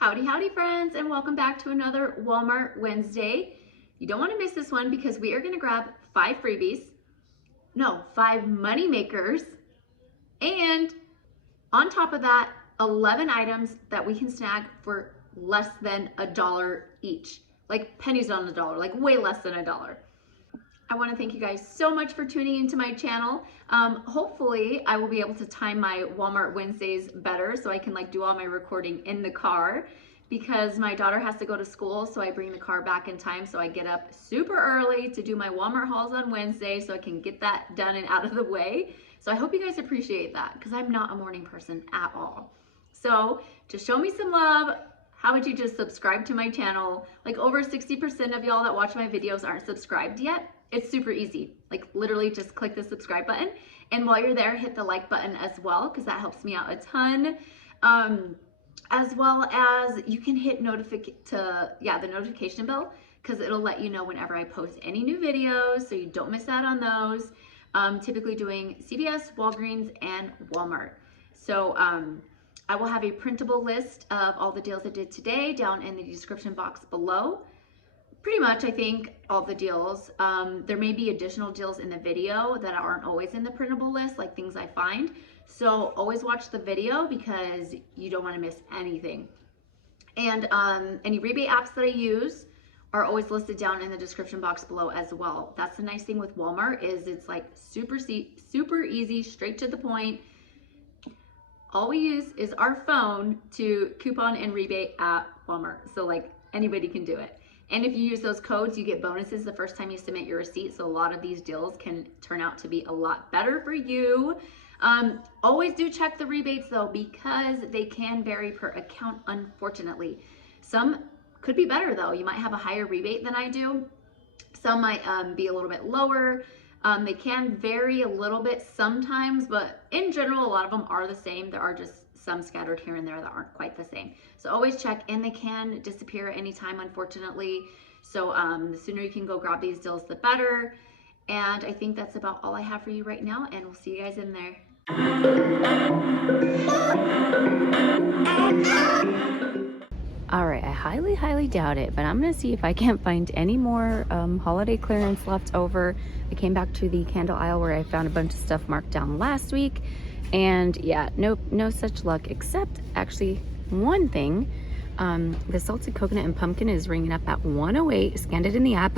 Howdy, howdy friends, and welcome back to another Walmart Wednesday. You don't want to miss this one because we are going to grab 5 freebies, no, 5 money makers, and on top of that, 11 items that we can snag for less than $1 each. Like pennies on the dollar, like way less than $1. I want to thank you guys so much for tuning into my channel. Hopefully I will be able to time my Walmart Wednesdays better so I can do all my recording in the car, because my daughter has to go to school, so I bring the car back in time, so I get up super early to do my Walmart hauls on Wednesday so I can get that done and out of the way. So I hope you guys appreciate that, because I'm not a morning person at all. So to show me some love, how would you just subscribe to my channel? Like over 60% of y'all that watch my videos aren't subscribed yet. It's super easy. Like literally just click the subscribe button. And while you're there, hit the like button as well, because that helps me out a ton. As well as you can hit the notification bell, because it'll let you know whenever I post any new videos, so you don't miss out on those. Typically doing CVS, Walgreens, and Walmart. So I will have a printable list of all the deals I did today down in the description box below. Pretty much, I think, all the deals. There may be additional deals in the video that aren't always in the printable list, like things I find. So always watch the video because you don't want to miss anything. And any rebate apps that I use are always listed down in the description box below as well. That's the nice thing with Walmart, is it's like super easy, straight to the point. All we use is our phone to coupon and rebate at Walmart. So like anybody can do it. And if you use those codes, you get bonuses the first time you submit your receipt. So a lot of these deals can turn out to be a lot better for you. Always do check the rebates though, because they can vary per account, unfortunately. Some could be better though. You might have a higher rebate than I do. Some might be a little bit lower. They can vary a little bit sometimes, but in general, a lot of them are the same. There are just some scattered here and there that aren't quite the same. So always check, and they can disappear at any time, unfortunately. So the sooner you can go grab these deals, the better. And I think that's about all I have for you right now, and we'll see you guys in there. All right, I highly doubt it, but I'm gonna see if I can't find any more holiday clearance left over. I came back to the candle aisle where I found a bunch of stuff marked down last week, and yeah, no such luck, except actually one thing. The salted coconut and pumpkin is ringing up at 108. Scanned it in the app,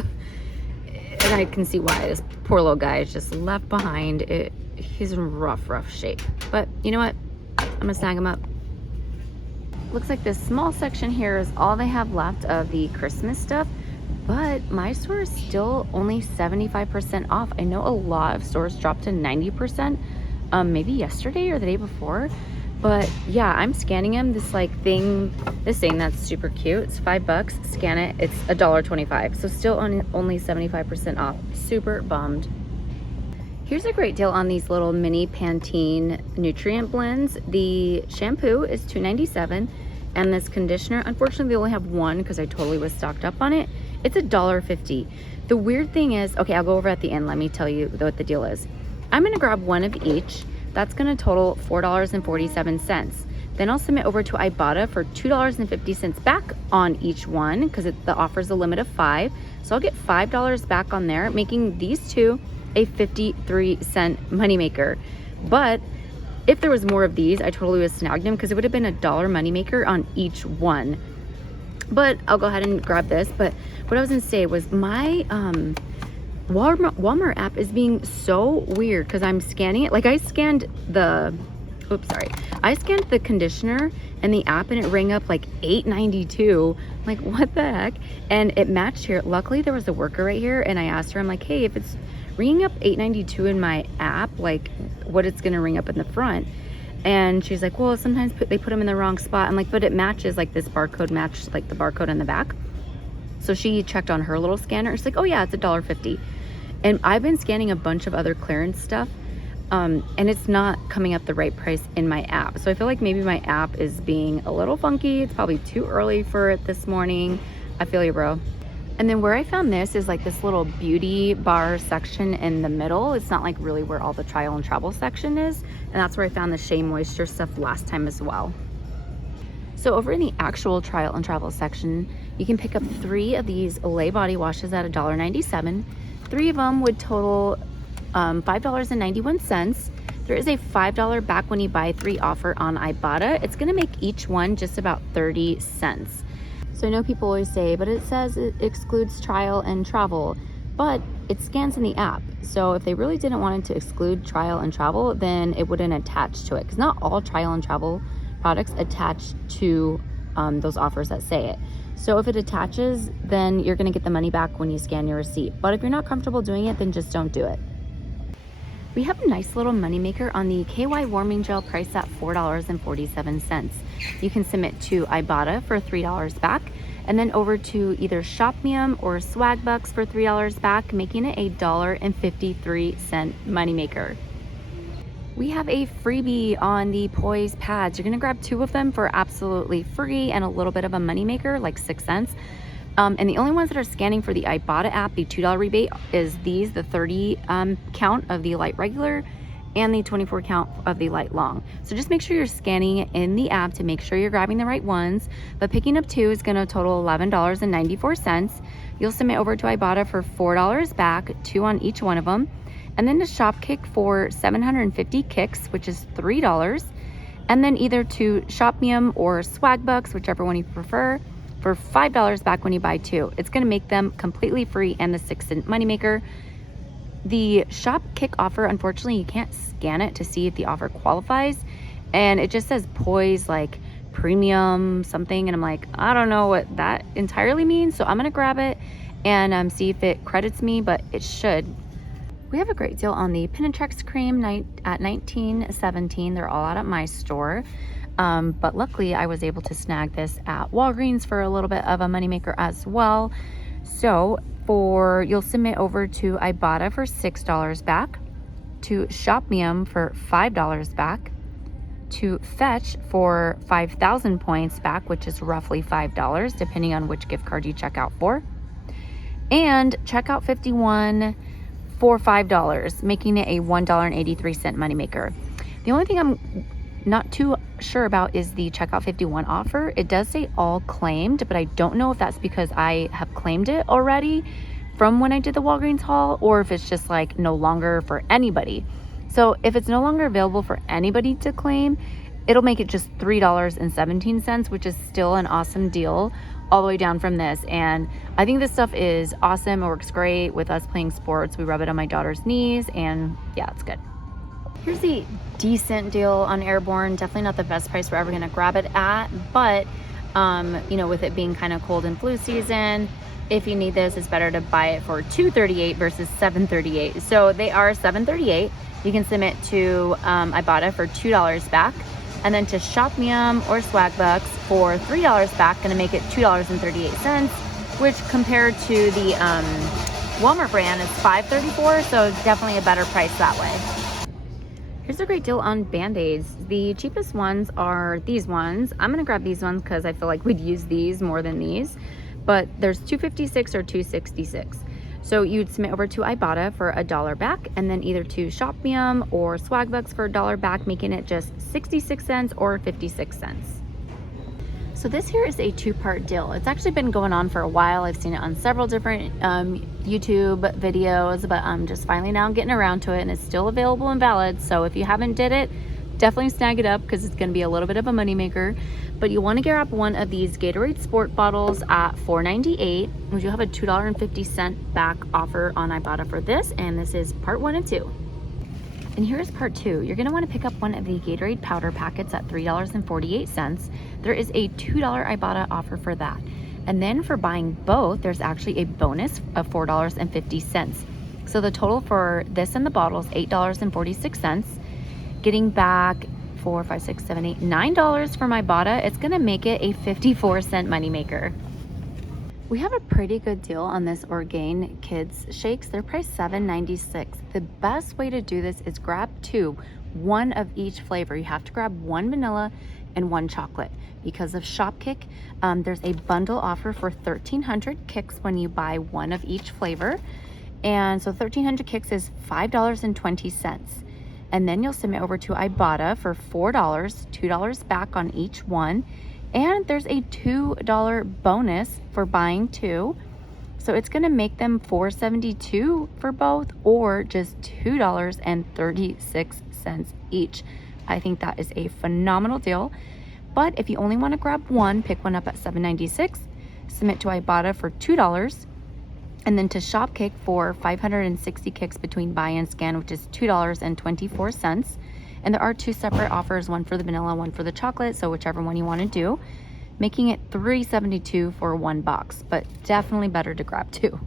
and I can see why. This poor little guy is just left behind. He's in rough shape, but you know what? I'm gonna snag him up. Looks like this small section here is all they have left of the Christmas stuff, but my store is still only 75% off. I know a lot of stores dropped to 90%, maybe yesterday or the day before, but yeah, I'm scanning them. This thing that's super cute. It's $5. Scan it. It's $1.25. So still only 75% off. Super bummed. Here's a great deal on these little mini Pantene nutrient blends. The shampoo is $2.97, and this conditioner, unfortunately they only have one because I totally was stocked up on it. It's $1.50. The weird thing is, okay, I'll go over at the end. Let me tell you what the deal is. I'm gonna grab one of each. That's gonna total $4.47. Then I'll submit over to Ibotta for $2.50 back on each one, because the offer's a limit of 5. So I'll get $5 back on there, making these two a 53-cent moneymaker. But if there was more of these, I totally would have snagged them, because it would have been $1 moneymaker on each one. But I'll go ahead and grab this. But what I was gonna say was my Walmart app is being so weird, because I'm scanning it. Like I scanned the conditioner and the app, and it rang up like $8.92. Like, what the heck? And it matched here. Luckily there was a worker right here, and I asked her, I'm like, hey, if it's ringing up $8.92 in my app, like what it's gonna ring up in the front. And she's like, well, sometimes they put them in the wrong spot. I'm like, but it matches, like this barcode matched like the barcode on the back. So she checked on her little scanner. She's like, oh yeah, it's $1.50. And I've been scanning a bunch of other clearance stuff, and it's not coming up the right price in my app. So I feel like maybe my app is being a little funky. It's probably too early for it this morning. I feel you, bro. And then where I found this is like this little beauty bar section in the middle. It's not like really where all the trial and travel section is. And that's where I found the Shea Moisture stuff last time as well. So over in the actual trial and travel section, you can pick up 3 of these Olay body washes at $1.97. 3 of them would total $5.91. There is a $5 back when you buy 3 offer on Ibotta. It's gonna make each one just about 30 cents. So I know people always say, but it says it excludes trial and travel, but it scans in the app. So if they really didn't want it to exclude trial and travel, then it wouldn't attach to it, because not all trial and travel products attach to those offers that say it. So if it attaches, then you're gonna get the money back when you scan your receipt. But if you're not comfortable doing it, then just don't do it. We have a nice little moneymaker on the KY warming gel priced at $4.47. You can submit to Ibotta for $3 back, and then over to either Shopmium or Swagbucks for $3 back, making it a $1.53 moneymaker. We have a freebie on the Poise pads. You're gonna grab 2 of them for absolutely free and a little bit of a moneymaker, like 6 cents. And the only ones that are scanning for the Ibotta app, the $2 rebate, is these, the 30 count of the light regular and the 24 count of the light long. So just make sure you're scanning in the app to make sure you're grabbing the right ones. But picking up 2 is gonna total $11.94. You'll submit over to Ibotta for $4 back, 2 on each one of them. And then to Shopkick for 750 kicks, which is $3. And then either to Shopmium or Swagbucks, whichever one you prefer, for $5 back when you buy 2. It's gonna make them completely free and the 6-cent moneymaker. The Shopkick offer, unfortunately, you can't scan it to see if the offer qualifies. And it just says Poise, like premium something. And I'm like, I don't know what that entirely means. So I'm gonna grab it and see if it credits me, but it should. We have a great deal on the Penetrex cream at $19.17. They're all out at my store. But luckily I was able to snag this at Walgreens for a little bit of a moneymaker as well. So you'll submit over to Ibotta for $6 back, to Shopmium for $5 back, to Fetch for 5,000 points back, which is roughly $5 depending on which gift card you check out for, and checkout 51 for $5, making it a $1.83 moneymaker. The only thing I'm not too sure about is the checkout 51 offer. It does say all claimed, but I don't know if that's because I have claimed it already from when I did the Walgreens haul, or if it's just like no longer for anybody. So if it's no longer available for anybody to claim, it'll make it just $3.17, which is still an awesome deal all the way down from this. And I think this stuff is awesome. It works great with us playing sports. We rub it on my daughter's knees, and yeah, it's good. Here's a decent deal on Airborne. Definitely not the best price we're ever gonna grab it at, but you know, with it being kind of cold and flu season, if you need this, it's better to buy it for $2.38 versus $7.38. So they are $7.38. You can submit to Ibotta for $2 back, and then to Shopmium or Swagbucks for $3 back, gonna make it $2.38, which compared to the Walmart brand is $5.34, so definitely a better price that way. Here's a great deal on Band-Aids. The cheapest ones are these ones. I'm gonna grab these ones because I feel like we'd use these more than these, but there's $2.56 or $2.66. So you'd submit over to Ibotta for $1 back, and then either to Shopmium or Swagbucks for $1 back, making it just 66 cents or 56 cents. So this here is a 2-part deal. It's actually been going on for a while. I've seen it on several different YouTube videos, but I'm just finally now getting around to it, and it's still available and valid. So if you haven't did it, definitely snag it up because it's gonna be a little bit of a moneymaker. But you wanna grab one of these Gatorade Sport bottles at $4.98. We do have a $2.50 back offer on Ibotta for this, and this is part 1 of 2. And here's part 2. You're gonna wanna pick up one of the Gatorade powder packets at $3.48. There is a $2 Ibotta offer for that. And then for buying both, there's actually a bonus of $4.50. So the total for this and the bottle is $8.46. Getting back 4, 5, 6, 7, 8, $9 for my Ibotta, it's gonna make it a 54-cent moneymaker. We have a pretty good deal on this Orgain Kids Shakes. They're priced $7.96. The best way to do this is grab 2, one of each flavor. You have to grab 1 vanilla and 1 chocolate. Because of Shopkick, there's a bundle offer for 1,300 kicks when you buy 1 of each flavor. And so 1,300 kicks is $5.20. And then you'll submit over to Ibotta for $4, $2 back on each one, And there's a $2 bonus for buying 2. So it's gonna make them $4.72 for both, or just $2.36 each. I think that is a phenomenal deal. But if you only wanna grab one, pick one up at $7.96, submit to Ibotta for $2, and then to Shopkick for 560 kicks between buy and scan, which is $2.24. And there are 2 separate offers, one for the vanilla, one for the chocolate, so whichever one you want to do, making it $3.72 for 1 box, but definitely better to grab 2.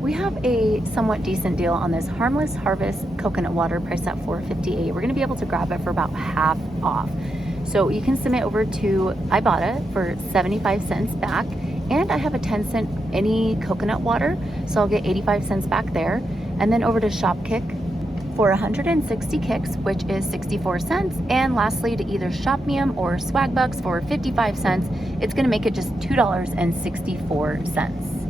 We have a somewhat decent deal on this Harmless Harvest coconut water priced at $4.58. We're going to be able to grab it for about half off. So you can submit over to Ibotta for 75 cents back, and I have a 10-cent any coconut water, so I'll get 85 cents back there. And then over to Shopkick for 160 kicks, which is 64 cents. And lastly, to either Shopmium or Swagbucks for 55 cents, it's gonna make it just $2.64.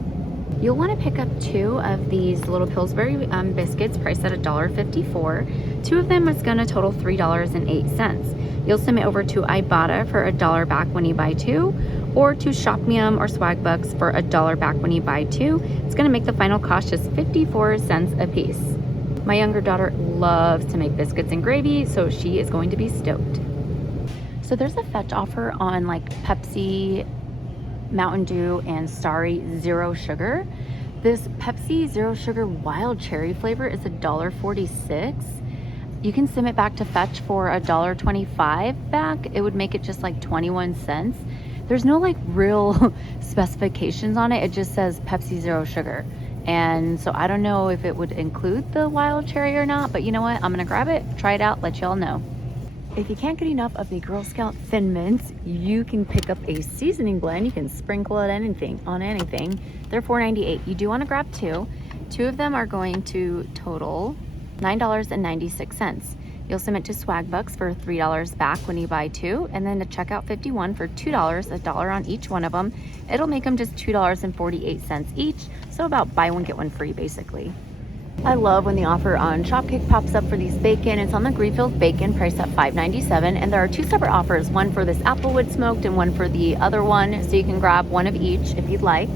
You'll want to pick up 2 of these little Pillsbury biscuits priced at $1.54. 2 of them is going to total $3.08. You'll submit over to Ibotta for $1 back when you buy 2, or to Shopmium or Swagbucks for $1 back when you buy 2. It's going to make the final cost just 54 cents a piece. My younger daughter loves to make biscuits and gravy, so she is going to be stoked. So there's a fetch offer on like Pepsi, Mountain Dew, and Starry Zero Sugar. This Pepsi Zero Sugar Wild Cherry flavor is $1.46. You can submit back to fetch for $1.25 back. It would make it just like 21 cents. There's no like real specifications on it. It just says Pepsi Zero Sugar. And so I don't know if it would include the wild cherry or not, but you know what? I'm gonna grab it, try it out, let y'all know. If you can't get enough of the Girl Scout Thin Mints, you can pick up a seasoning blend. You can sprinkle it on anything. They're $4.98. You do want to grab 2. 2 of them are going to total $9.96. You'll submit to Swagbucks for $3 back when you buy 2, and then to Checkout 51 for $2, $1 on each one of them. It'll make them just $2.48 each, so about buy one get one free basically. I love when the offer on Shopkick pops up for these bacon. It's on the Greenfield bacon priced at $5.97, and there are 2 separate offers, one for this Applewood smoked and one for the other one, so you can grab one of each if you'd like.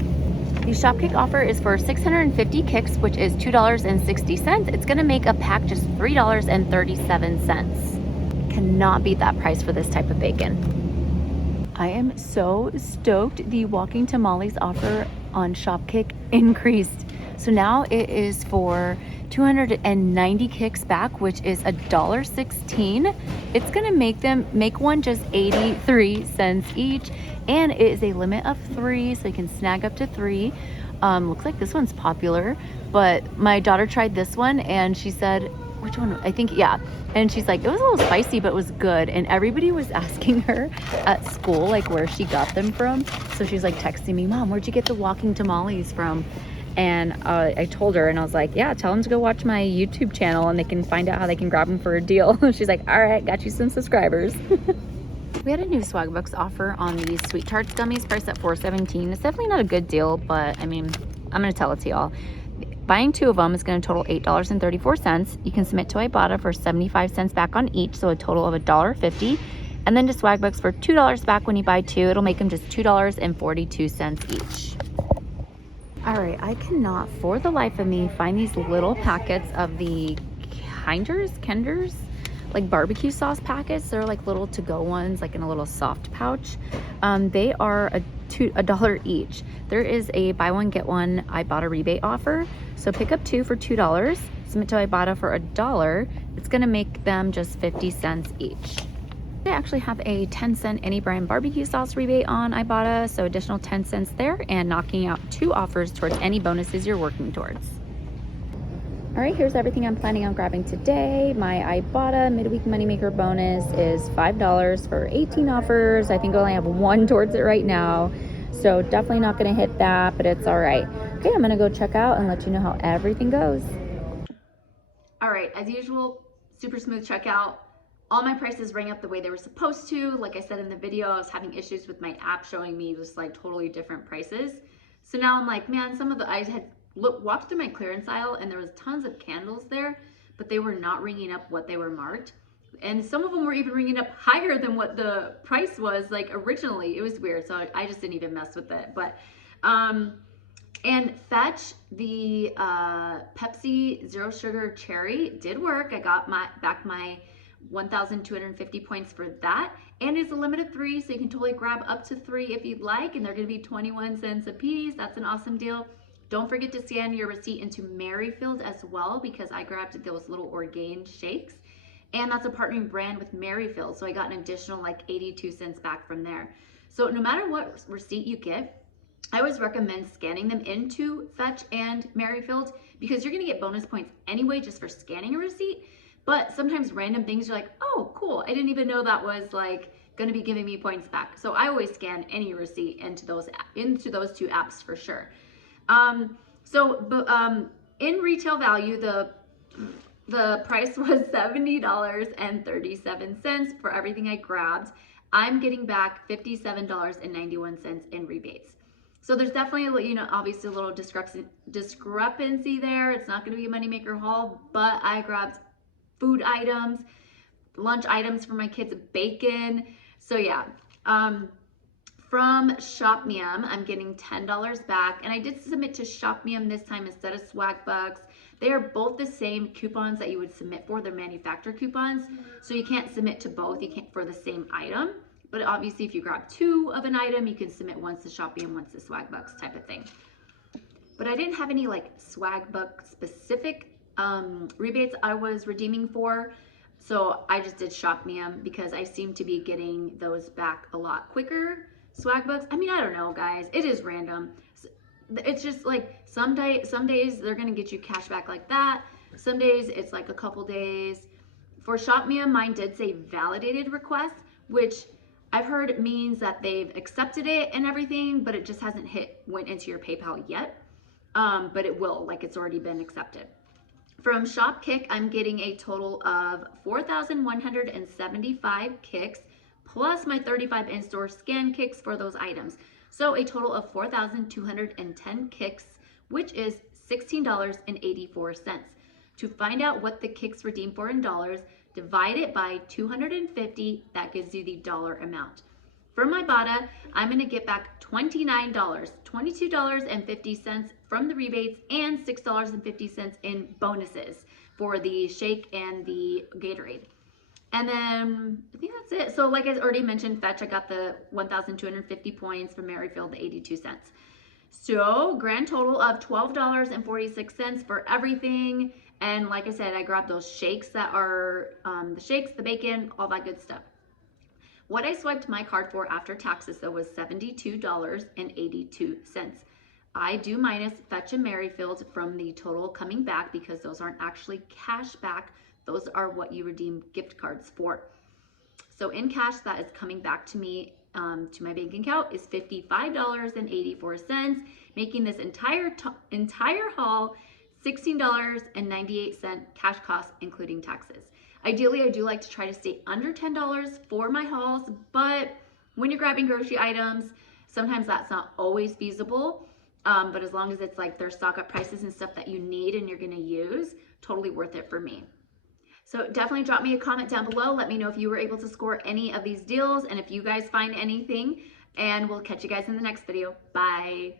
The Shopkick offer is for 650 kicks, which is $2.60. It's gonna make a pack just $3.37. Cannot beat that price for this type of bacon. I am so stoked. The walking tamales offer on Shopkick increased. So now it is for 290 kicks back, which is $1.16. It's gonna make one just 83 cents each, and it is a limit of 3, so you can snag up to 3. Looks like this one's popular, but my daughter tried this one and she said, which one? I think, yeah. And she's like, it was a little spicy, but it was good. And everybody was asking her at school, like where she got them from. So she's like texting me, Mom, where'd you get the walking tamales from? And I told her, and I was like, yeah, tell them to go watch my YouTube channel and they can find out how they can grab them for a deal. She's like, all right, got you some subscribers. We had a new Swagbucks offer on these Sweet Tarts gummies priced at $4.17. It's definitely not a good deal, but I mean, I'm gonna tell it to y'all. Buying 2 of them is gonna total $8.34. You can submit to Ibotta for 75 cents back on each, so a total of $1.50. And then to Swagbucks for $2 back when you buy 2. It'll make them just $2.42 each. All right, I cannot for the life of me find these little packets of the Kinders, like barbecue sauce packets. They're like little to-go ones, like in a little soft pouch. They are $1 each. There is a buy one get one Ibotta rebate offer, so pick up 2 for $2. Submit to Ibotta for $1. It's gonna make them just 50 cents each. They actually have a 10-cent any brand barbecue sauce rebate on Ibotta, so additional 10 cents there, and knocking out 2 offers towards any bonuses you're working towards. All right, here's everything I'm planning on grabbing today. My Ibotta midweek moneymaker bonus is $5 for 18 offers. I think I only have 1 towards it right now, so definitely not gonna hit that, but it's all right. Okay, I'm gonna go check out and let you know how everything goes. All right, as usual, super smooth checkout. All my prices rang up the way they were supposed to. Like I said in the video, I was having issues with my app showing me just like totally different prices. So now I'm like, man, I had walked through my clearance aisle and there was tons of candles there, but they were not ringing up what they were marked. And some of them were even ringing up higher than what the price was like originally. It was weird, so I just didn't even mess with it. But and Fetch, the Pepsi Zero Sugar Cherry did work. I got back my 1,250 points for that, and it's a limit of 3, so you can totally grab up to 3 if you'd like, and they're going to be 21 cents a piece. That's an awesome deal. Don't forget to scan your receipt into Merryfield as well, because I grabbed those little Orgain shakes, and that's a partnering brand with Merryfield, so I got an additional like 82 cents back from there. So no matter what receipt you get, I always recommend scanning them into Fetch and Merryfield, because you're going to get bonus points anyway just for scanning a receipt. But sometimes random things you're like, oh, cool, I didn't even know that was like going to be giving me points back. So I always scan any receipt into those two apps for sure. In retail value, the price was $70.37 for everything I grabbed. I'm getting back $57.91 in rebates. So there's definitely, obviously a little discrepancy there. It's not going to be a moneymaker haul, but I grabbed food items, lunch items for my kids, bacon. So yeah, from Shopmium, I'm getting $10 back, and I did submit to Shopmium this time instead of Swag Bucks. They are both the same coupons that you would submit for. They're manufacturer coupons, so you can't submit to both. You can't for the same item. But obviously, if you grab 2 of an item, you can submit once to Shopmium, once to Swag Bucks type of thing. But I didn't have any like Swag Buck specific rebates I was redeeming for. So I just did Shopmium because I seem to be getting those back a lot quicker. Swag Bucks, I mean, I don't know, guys. It is random. It's just like some days they're gonna get you cash back like that. Some days it's like a couple days. For Shopmium, mine did say validated request, which I've heard means that they've accepted it and everything, but it just hasn't went into your PayPal yet. But it will, like it's already been accepted. From Shopkick, I'm getting a total of 4,175 kicks plus my 35 in-store scan kicks for those items. So a total of 4,210 kicks, which is $16.84. To find out what the kicks redeem for in dollars, divide it by 250, that gives you the dollar amount. For my ibotta, I'm gonna get back $29, $22.50 from the rebates, and $6.50 in bonuses for the shake and the Gatorade. And then I think that's it. So like I already mentioned, Fetch, I got the 1,250 points from Merryfield, the 82 cents. So grand total of $12.46 for everything. And like I said, I grabbed those shakes that are the shakes, the bacon, all that good stuff. What I swiped my card for after taxes though was $72.82. I do minus Fetch and Merryfield from the total coming back because those aren't actually cash back. Those are what you redeem gift cards for. So in cash that is coming back to me to my bank account is $55.84, making this entire haul $16.98 cash cost, including taxes. Ideally, I do like to try to stay under $10 for my hauls, but when you're grabbing grocery items, sometimes that's not always feasible. But as long as it's like their stock up prices and stuff that you need and you're gonna use, totally worth it for me. So definitely drop me a comment down below. Let me know if you were able to score any of these deals and if you guys find anything, and we'll catch you guys in the next video. Bye.